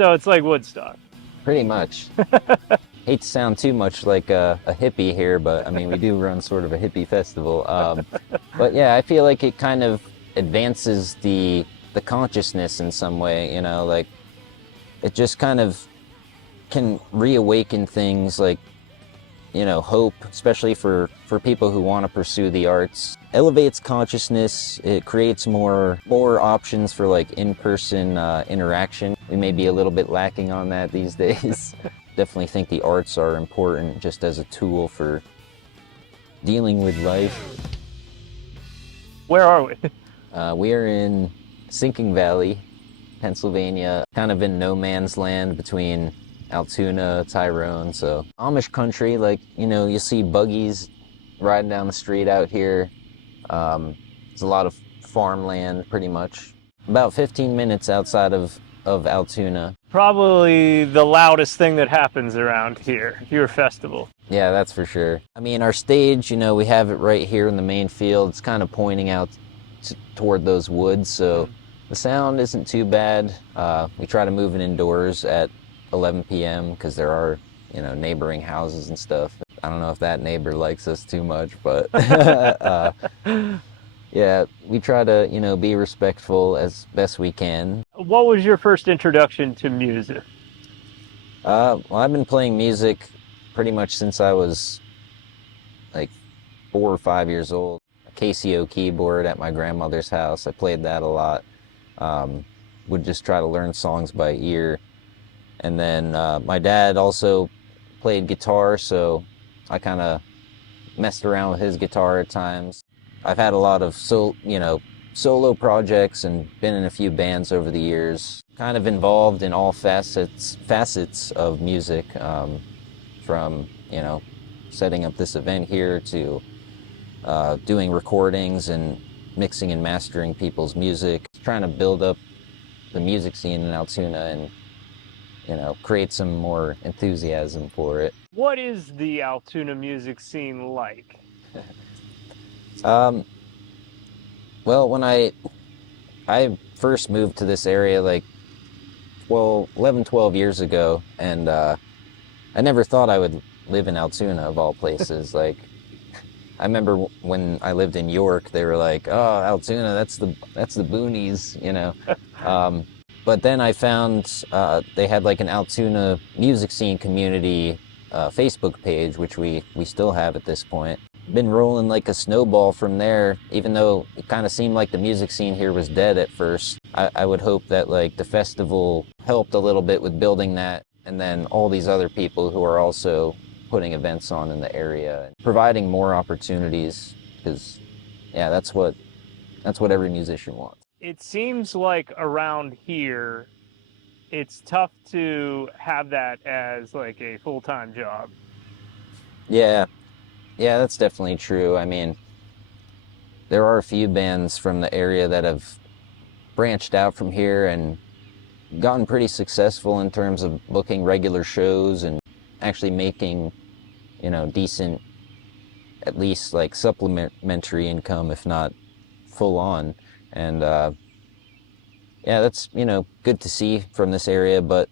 So it's like Woodstock. Pretty much. Hate to sound too much like a hippie here, but I mean, we do run sort of a hippie festival. But yeah, I feel like it kind of advances the consciousness in some way, you know, like it just kind of can reawaken things like, you know, hope, especially for people who want to pursue the arts. Elevates consciousness. It creates more options for like in-person interaction. We may be a little bit lacking on that these days. Definitely think the arts are important just as a tool for dealing with life. Where are we? We are in Sinking Valley, Pennsylvania, kind of in no man's land between Altoona, Tyrone, so Amish country, like, you know, you see buggies riding down the street out here. There's a lot of farmland, pretty much. About 15 minutes outside of Altoona. Probably the loudest thing that happens around here, your festival. Yeah, that's for sure. I mean, our stage, you know, we have it right here in the main field. It's kind of pointing out toward those woods, so the sound isn't too bad. We try to move it indoors at 11 p.m. because there are, you know, neighboring houses and stuff. I don't know if that neighbor likes us too much, but yeah, we try to, you know, be respectful as best we can. What was your first introduction to music? Well, I've been playing music pretty much since I was like 4 or 5 years old. A Casio keyboard at my grandmother's house. I played that a lot. Would just try to learn songs by ear. And then my dad also played guitar, so I kind of messed around with his guitar at times. I've had a lot of solo projects and been in a few bands over the years. Kind of involved in all facets of music, from, you know, setting up this event here to doing recordings and mixing and mastering people's music, trying to build up the music scene in Altoona and, you know, create some more enthusiasm for it. What is the Altoona music scene like? Well, when I first moved to this area like 12 years ago, and I never thought I would live in Altoona of all places. Like, I remember when I lived in York, they were like, "Oh, Altoona, that's the boonies," you know. But then I found they had like an Altoona music scene community Facebook page, which we still have at this point. Been rolling like a snowball from there, even though it kind of seemed like the music scene here was dead at first. I would hope that like the festival helped a little bit with building that, and then all these other people who are also putting events on in the area and providing more opportunities, because yeah, that's what every musician wants. It seems like around here, it's tough to have that as like a full-time job. Yeah, that's definitely true. I mean, there are a few bands from the area that have branched out from here and gotten pretty successful in terms of booking regular shows and actually making, you know, decent, at least like supplementary income, if not full on. And yeah, that's, you know, good to see from this area. But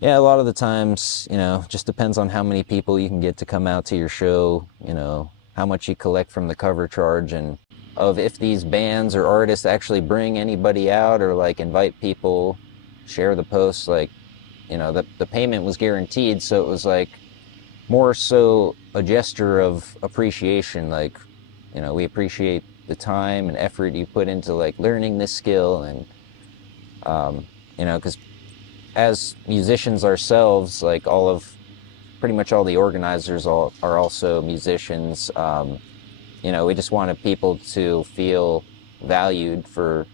yeah, a lot of the times, you know, just depends on how many people you can get to come out to your show, you know, how much you collect from the cover charge, and of if these bands or artists actually bring anybody out or like invite people, share the posts. Like, you know, the payment was guaranteed, so it was like more so a gesture of appreciation. Like, you know, we appreciate the time and effort you put into like learning this skill, and you know, because as musicians ourselves, like pretty much all the organizers are also musicians. You know, we just wanted people to feel valued for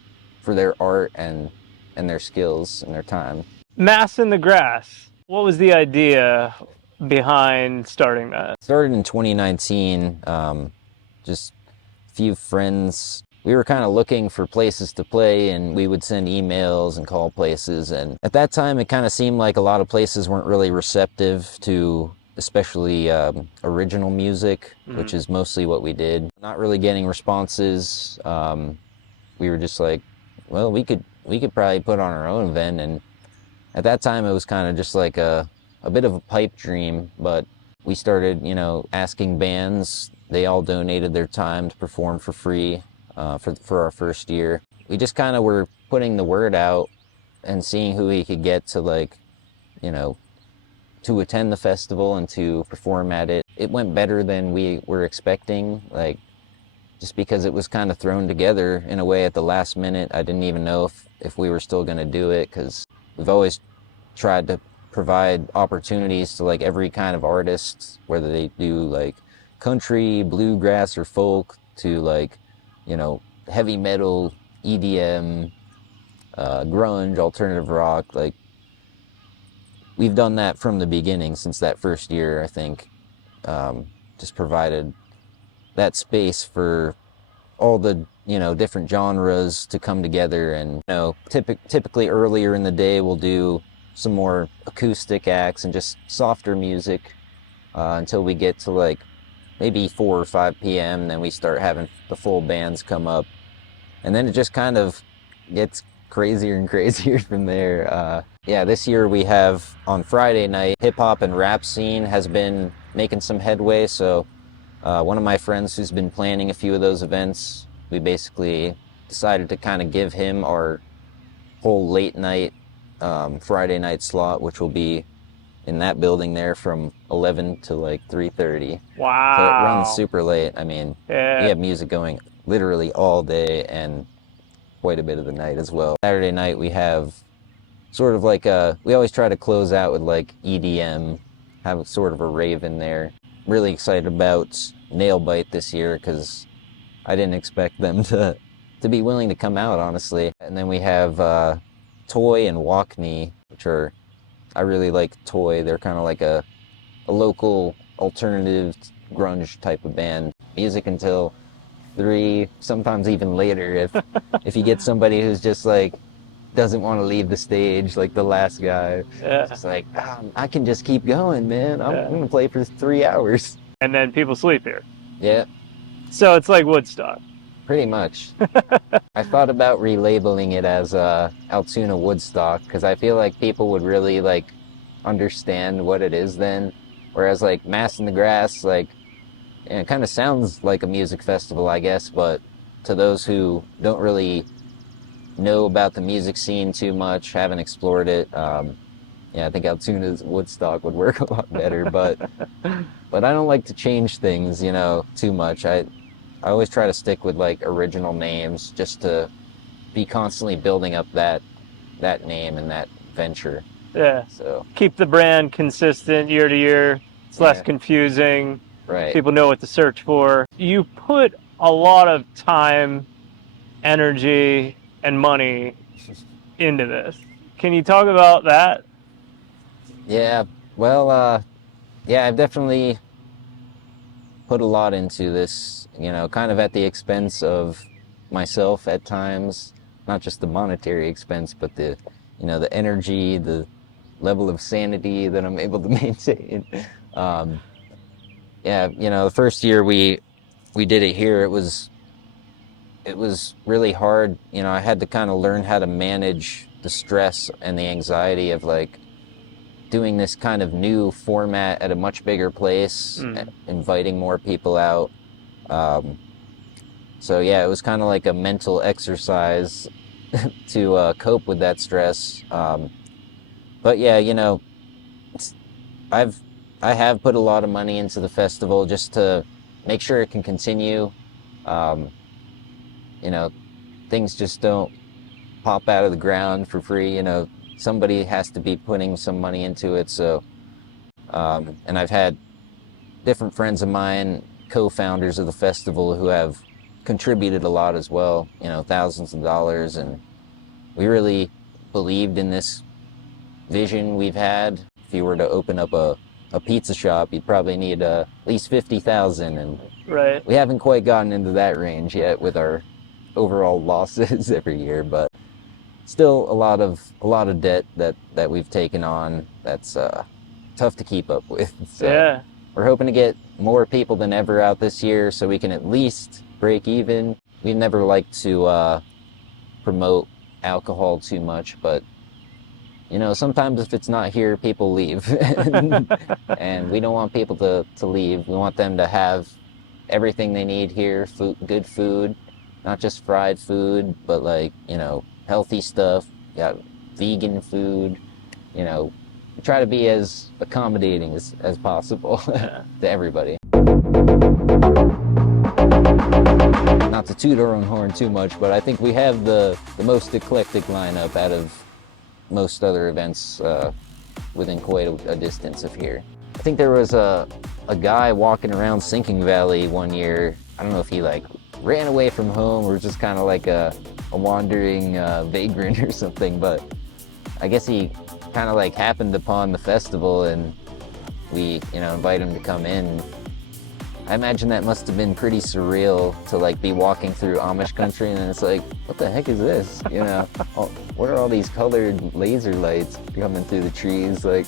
their art and their skills and their time. Mass in the Grass. What was the idea behind starting that? Started in 2019, just a few friends. We were kind of looking for places to play, and we would send emails and call places. And at that time, it kind of seemed like a lot of places weren't really receptive to especially original music, which is mostly what we did. Not really getting responses. We were just like, well, we could probably put on our own event and at that time it was kind of just like a bit of a pipe dream, but we started, asking bands. They all donated their time to perform for free for our first year. We just kind of were putting the word out and seeing who we could get to, like, you know, to attend the festival and to perform at it. It went better than we were expecting, like, just because it was kind of thrown together in a way at the last minute. I didn't even know if we were still going to do it, because we've always tried to provide opportunities to, like, every kind of artist, whether they do like country, bluegrass, or folk, to, like, heavy metal, EDM, grunge, alternative rock. Like, we've done that from the beginning since that first year, I think. Just provided that space for all the different genres to come together. And typically earlier in the day we'll do some more acoustic acts and just softer music until we get to, like, maybe 4 or 5 p.m. Then we start having the full bands come up, and then it just kind of gets crazier and crazier from there. Yeah, this year we have, on Friday night, hip hop and rap scene has been making some headway. So one of my friends who's been planning a few of those events, we basically decided to kind of give him our whole late night Friday night slot, which will be in that building there from 11 to like 3:30. Wow. So it runs super late. I mean, Yeah. we have music going literally all day and quite a bit of the night as well. Saturday night we have sort of like we always try to close out with like EDM, have sort of a rave in there. Really excited about Nailbite this year, because I didn't expect them to be willing to come out, honestly. And then we have Toy and Walkney, which I really like Toy. They're kind of like a local alternative grunge type of band. Music until 3, sometimes even later if you get somebody who's just like doesn't want to leave the stage, like the last guy. Yeah. It's like, I can just keep going, man. I'm gonna play for 3 hours. And then people sleep here. Yeah, So it's like Woodstock. pretty much. I thought about relabeling it as Altoona Woodstock, because I feel like people would really like understand what it is then. Whereas like Mass in the Grass, like, it kind of sounds like a music festival, I guess, but to those who don't really know about the music scene too much, haven't explored it, yeah, I think Altoona's Woodstock would work a lot better. But I don't like to change things, too much. I always try to stick with like original names, just to be constantly building up that name and that venture. Yeah. So Keep the brand consistent year to year. It's less Yeah. confusing. right. People know what to search for. You put a lot of time, energy, and money into this. Can you talk about that? Yeah. Well, yeah, I've definitely put a lot into this, kind of at the expense of myself at times. Not just the monetary expense, but the energy, the level of sanity that I'm able to maintain. Yeah, the first year we did it here, it was really hard. I had to kind of learn how to manage the stress and the anxiety of like doing this kind of new format at a much bigger place, inviting more people out. So yeah, it was kind of like a mental exercise to cope with that stress. But yeah, I have put a lot of money into the festival just to make sure it can continue. Things just don't pop out of the ground for free. Somebody has to be putting some money into it. So, and I've had different friends of mine, co-founders of the festival, who have contributed a lot as well, thousands of dollars. And we really believed in this vision we've had. If you were to open up a pizza shop, you'd probably need at least 50,000, and Right. we haven't quite gotten into that range yet with our overall losses every year, but still a lot of debt that we've taken on that's tough to keep up with. So Yeah. we're hoping to get more people than ever out this year, so we can at least break even. We've never liked to promote alcohol too much, but you know, sometimes if it's not here, people leave. And we don't want people to leave. We want them to have everything they need here, food, good food, not just fried food, but like, you know, healthy stuff. You got vegan food, you know, we try to be as accommodating as possible to everybody. Not to toot our own horn too much, but I think we have the most eclectic lineup out of most other events within quite a distance of here. I think there was a guy walking around Sinking Valley one year. I don't know if he like ran away from home or just kind of like a wandering vagrant or something, but I guess he kind of like happened upon the festival and we, you know, invited him to come in. I imagine that must have been pretty surreal to like be walking through Amish country and then it's like, what the heck is this? You know, what are all these colored laser lights coming through the trees? Like.